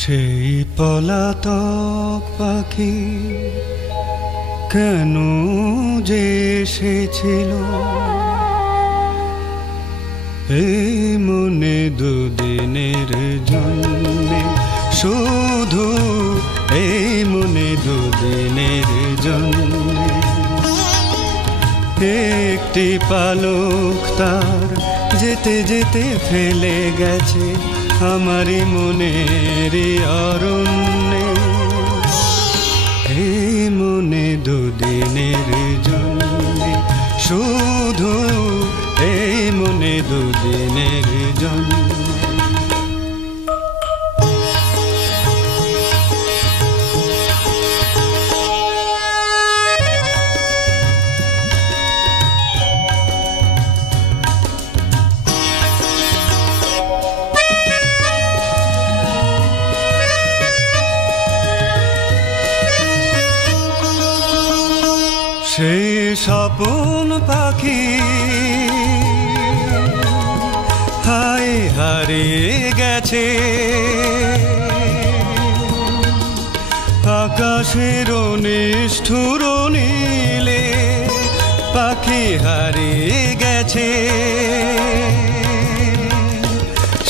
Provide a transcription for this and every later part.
সেই পলাতক পাখি কেন যে এসেছিল এই মনে দুদিনের জন্যে, শুধু এই মনে দুদিনের জন্যে। একটি পালক তার যেতে যেতে ফেলে গেছে আমারই মনের অরণ্যে। এই মনে দুদিনের জন্যে, শুধু এই মনে দুদিনের জন্যে। সেই স্বপন পাখি হায় হারিয়ে গেছে আকাশের নিষ্ঠুর নীলে, পাখি হারিয়ে গেছে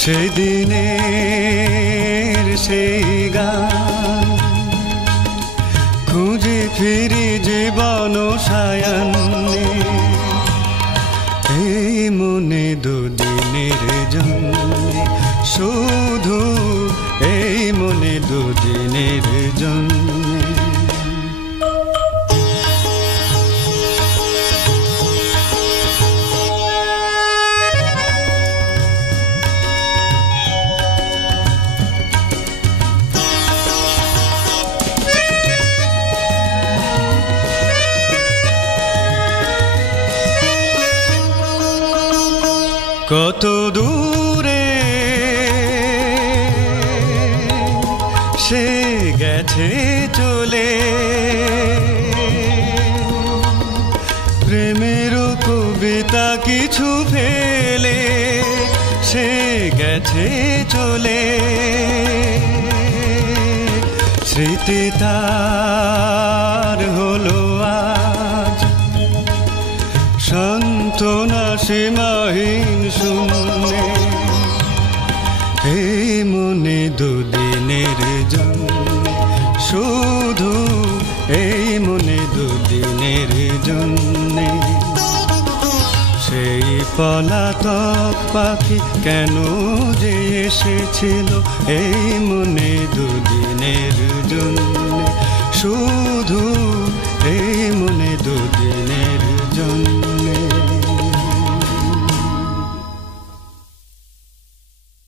সেদিনের সেই গান খুঁজে ফিরি জীবন সায়ান্নে। এই মনে দুদিনের জন্যে, শুধু এই মনে দুদিনের জন্যে। কত দূরে সে গেছে চলে, প্রেমের কবিতা কিছু ফেলে সে গেছে চলে। স্মৃতি তার হলো আজ সান্ত্বনা সীমাহীন শূন্যে। এই মনে দুদিনের জন্যে, শুধু এই মনে দুদিনের জন্যে। সেই পলাতক পাখি কেন যে এসেছিল এই মনে দুদিনের জন্যে, শুধু এই মনে দুদিনের জন্যে।